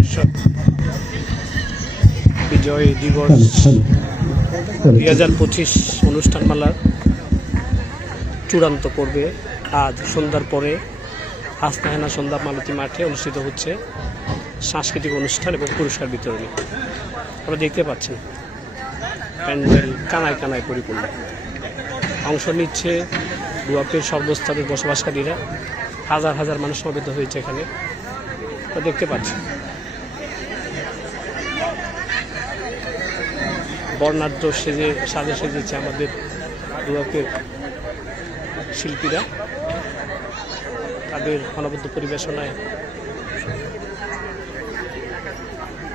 দর্শক, বিজয় দিবস 2025 অনুষ্ঠানমালার চূড়ান্ত পর্বে আজ সন্ধ্যার পরে হাসনাহেনা সন্ধ্যা মালতী মাঠে অনুষ্ঠিত হচ্ছে সাংস্কৃতিক অনুষ্ঠান এবং পুরস্কার বিতরণী। আপনারা দেখতে পাচ্ছেন প্যান্ডেল কানায় কানায় পরিপূর্ণ। অংশ নিচ্ছে ডুয়াপের সর্বস্তরের বসবাসকারীরা, হাজার হাজার মানুষ সমবেত হয়েছে এখানে। আপনারা দেখতে পাচ্ছেন বর্ণাঢ্য সাজে সেজেছে আমাদের ডুয়াপের শিল্পীরা। তাদের অনবদ্য পরিবেশনায়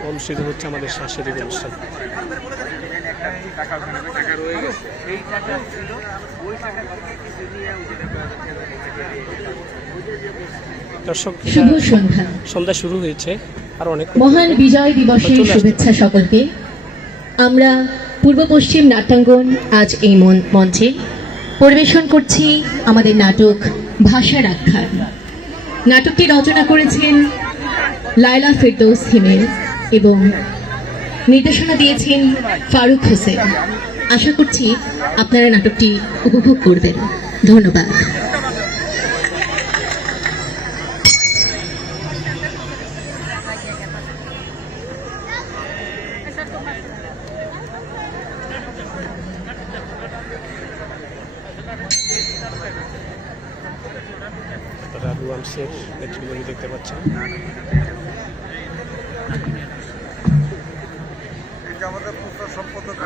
অনুষ্ঠিত হচ্ছে আমাদের সাংস্কৃতিক অনুষ্ঠান। দর্শক, সন্ধ্যা শুরু হয়েছে আর অনেক। মহান বিজয় দিবসের শুভেচ্ছা সকলকে। আমরা পূর্ব পশ্চিম নাট্যাঙ্গন আজ এই মঞ্চে পরিবেশন করছি আমাদের নাটক ভাষার আখ্যান। নাটকটি রচনা করেছেন লায়লা ফেরদৌস হিমেল এবং নির্দেশনা দিয়েছেন ফারুক হোসেন। আশা করছি আপনারা নাটকটি উপভোগ করবেন। ধন্যবাদ। রুয়ামসের নেতৃবৃন্দ দেখতে পাচ্ছেন। আমাদের পুত্র সম্পাদক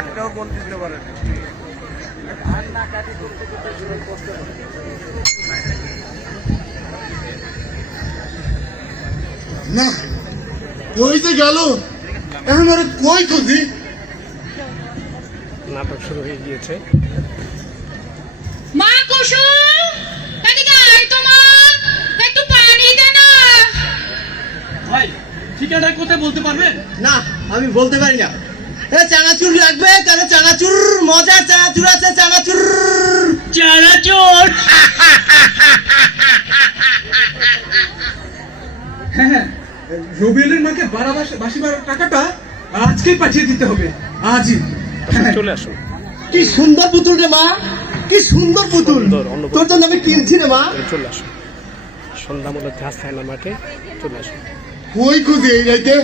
একটাও গোল দিতে পারে না। কই যে গেল এখন আর কই খুঁজি। নাটক শুরু হয়ে গিয়েছে। মা কুসুম, এদিকে আয় তো মা, একটু পানি দে না। ভাই, ঠিকানা কোথায় বলতে পারবেন? না, আমি বলতে পারি না। চানাচুর লাগবে, তাহলে চানাচুর, মজার চানাচুর আছে, চানাচুর। চানাচুর। হ্যাঁ, রবিউলের মাকে বাসি বাড়ার টাকাটা আজকেই পাঠিয়ে দিতে হবে, আজই। চলে আসুন। কি সুন্দর পুতুল রে মা, কি সুন্দর পুতুল। তোর জন্য আমি কিনছি রে মা। চলে আসুন সন্ধ্যামূলক হাসনাহেনা মাঠে চলে আসুন। কই খুঁজি এই রাইতে।